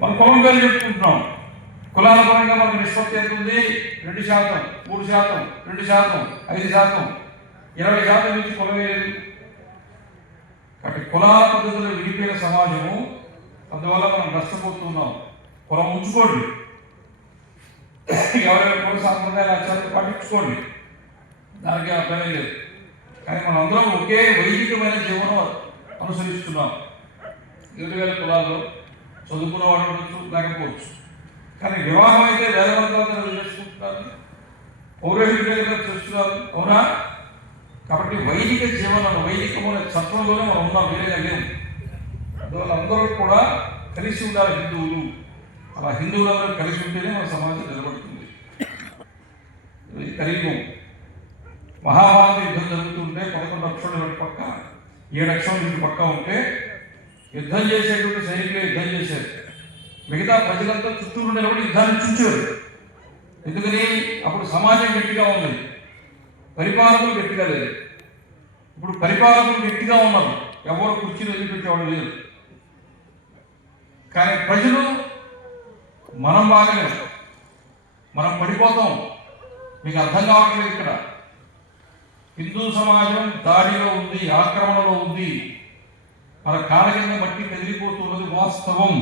మన కులం పేరు చెప్పుకుంటున్నాం. కులాల పరంగా మనకు నిష్పత్తి ఎంత ఉంది? 2%, 3%, 2%, 5%, 20% నుంచి కులమే లేదు. కాబట్టి కులాల పద్ధతులు విడిపోయిన సమాజము, అందువల్ల మనం నష్టపోతున్నాం. కులం ఉంచుకోండి, ఎవరైనా కుల సాంప్రదాయాలు ఆచారాలు పాటించుకోండి, దానికి అర్థమే లేదు. కానీ మనం అందరం ఒకే వైదికమైన జీవనం అనుసరిస్తున్నాం. 2000 కులాల్లో చదువుకున్న వాడు ఉండొచ్చు, లేకపోవచ్చు. కానీ వివాహం అయితే వేల వర్గాలతో చేసుకుంటున్నారు, పౌరోహిత్యంగా చేస్తున్నారు, అవునా? కాబట్టి వైదిక జీవనం, వైదికమైన చట్టంలోనే మనం ఉన్నాం, వేరేగా లేవు. అందువల్ల అందరూ కూడా కలిసి ఉండాలి హిందువులు. అలా హిందువులందరూ కలిసి ఉంటేనే మన సమాజం నిలబడుతుంది. కలియుగం మహాభారత యుద్ధం జరుగుతుంటే 11 అక్షరాలు ఒకటి పక్క, 7 అక్షరాలు ఇంటి పక్క ఉంటే యుద్ధం చేసేటువంటి సైనికులు యుద్ధం చేశారు. మిగతా ప్రజలంతా చుట్టూరు నిలబడి యుద్ధాన్ని చూచారు. ఎందుకని? అప్పుడు సమాజం గట్టిగా ఉంది, పరిపాలకులు గట్టిగా లేదు. ఇప్పుడు పరిపాలకులు గట్టిగా ఉన్నారు, ఎవరు కుర్చీలు వదిలిపెట్టేవాడు లేదు. కానీ ప్రజలు మనం బాగలేము, మనం పడిపోతాం. మీకు అర్థం కావట్లేదు. ఇక్కడ హిందూ సమాజం దాడిలో ఉంది, ఆక్రమణలో ఉంది, మన కాళ్ళ కింద మట్టి కదిలిపోతున్నది వాస్తవం.